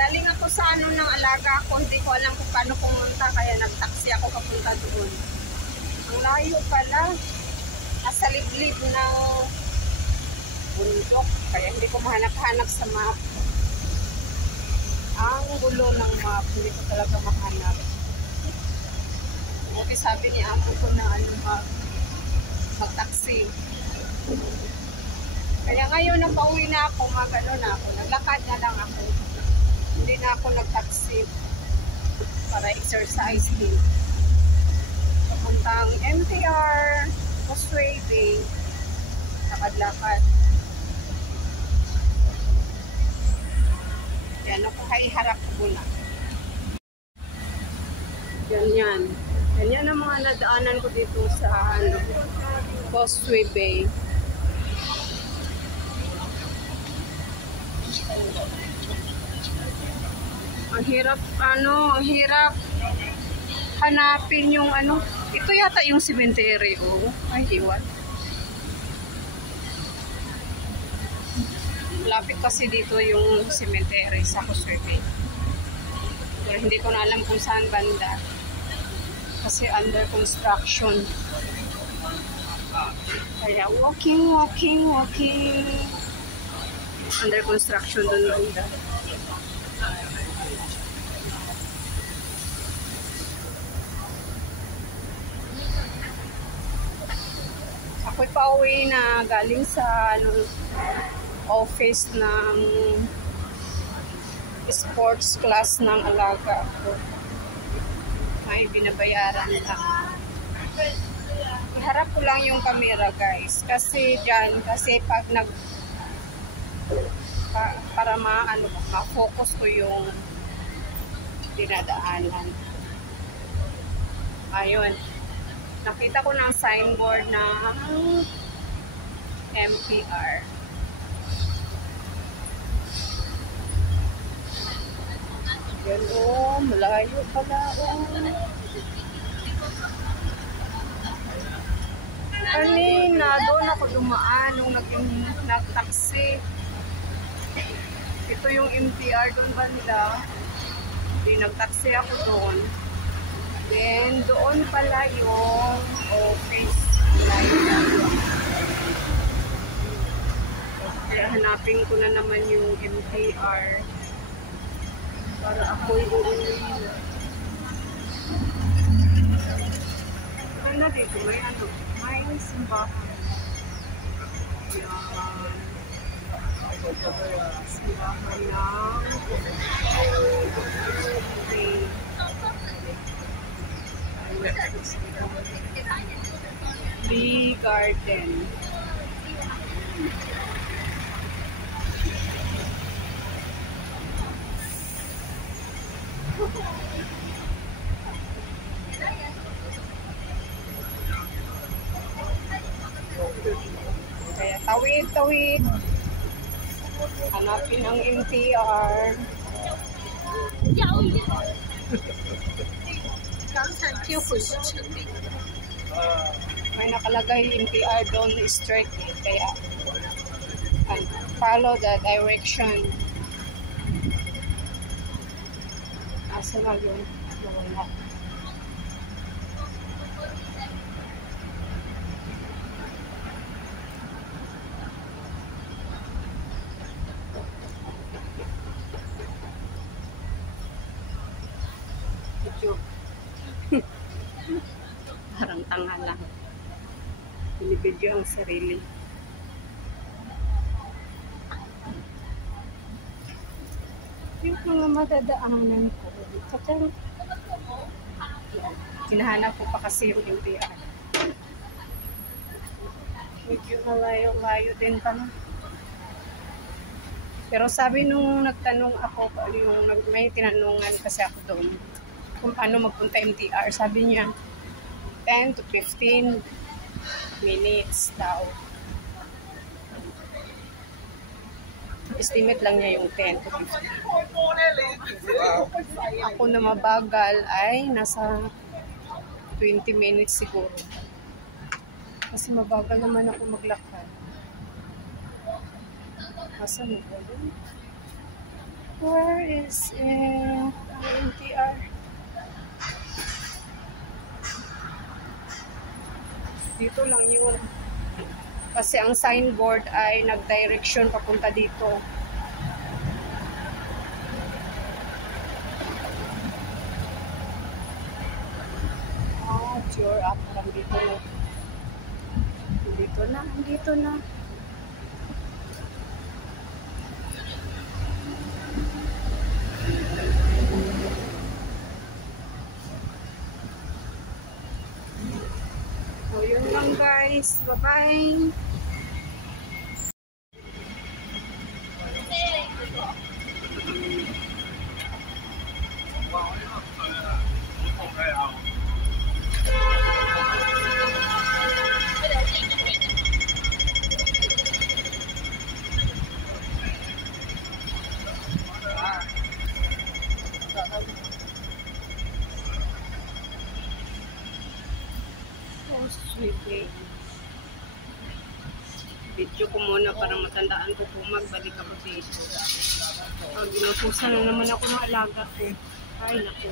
Galing ako sa ano ng alaga ko, hindi ko alam kung paano pumunta, kaya nag-taxi ako papunta doon. Ang layo pala. Nasa liblib ng bundok, kaya hindi ko mahanap-hanap sa map. Ang gulo ng map, hindi ko talaga mahanap. Okay, sabi ni amo ko na ano mag-taxi. Kaya ngayon, napauwi na ako, magano na ako, naglakad na lang ako. Hindi na ako nag-taxi para exercise din. Papuntang MTR, Causeway Bay, lakad-lakad. Yan, nakakaharap ko na. Ganyan. Ganyan ang mga nadaanan ko dito sa Causeway Bay. Ang hirap, ang hirap hanapin yung ito yata yung cemetery, oh. Ay, hiwat. Lapit kasi dito yung cemetery sa Causeway Bay. Pero hindi ko na alam kung saan banda. Kasi under construction. Kaya walking. Under construction doon banda. Ako'y pauwi na galing sa office ng sports class ng alaga ko. May binabayaran lang. Iharap ko lang yung camera, guys. Kasi pag para ma-focus ko yung dinadaanan. Ayun. Nakita ko ng signboard na MTR. Yan, oh, malayo pala, oh. Kanina, doon ako dumaan nung nag-taxi. Ito yung MTR doon banda. Hindi, nag-taxi ako doon. Then, doon pala yung office. Kaya hanapin ko na naman yung MTR. Para ako'y uuwi na. Ito na dito, may simbahan. Yan. Simbahan lang. Lee Garden. Kaya tawid. Hanapin ang MTR. May nakalagay MTR don't straight, kaya follow the direction. Asa na yun? Wala. Parang tanga lang. Binibidyo ang sarili. Yung mga madadaanan ko. Hinahanap ko pa kasi yung MTR. Medyo malayo-layo din pala. Pero sabi nung nagtanong ako, may tinanungan kasi ako doon kung paano magpunta MTR, sabi niya 10 to 15 minutes daw. Estimate lang niya yung 10 to 15. Ako na mabagal ay nasa 20 minutes siguro. Kasi mabagal naman ako maglakad. Asan mo po doon? Where is it? Ang MTR. Dito lang yun. Kasi ang signboard ay nag-direction papunta dito. Sure up lang dito na. Dito na, dito na. So, yun lang guys. Bye-bye. Oh, sweet baby. Video ko muna para matandaan ko kung magbalik ako dito. Ginutusan na naman ako ng alaga ko. Ay, naku.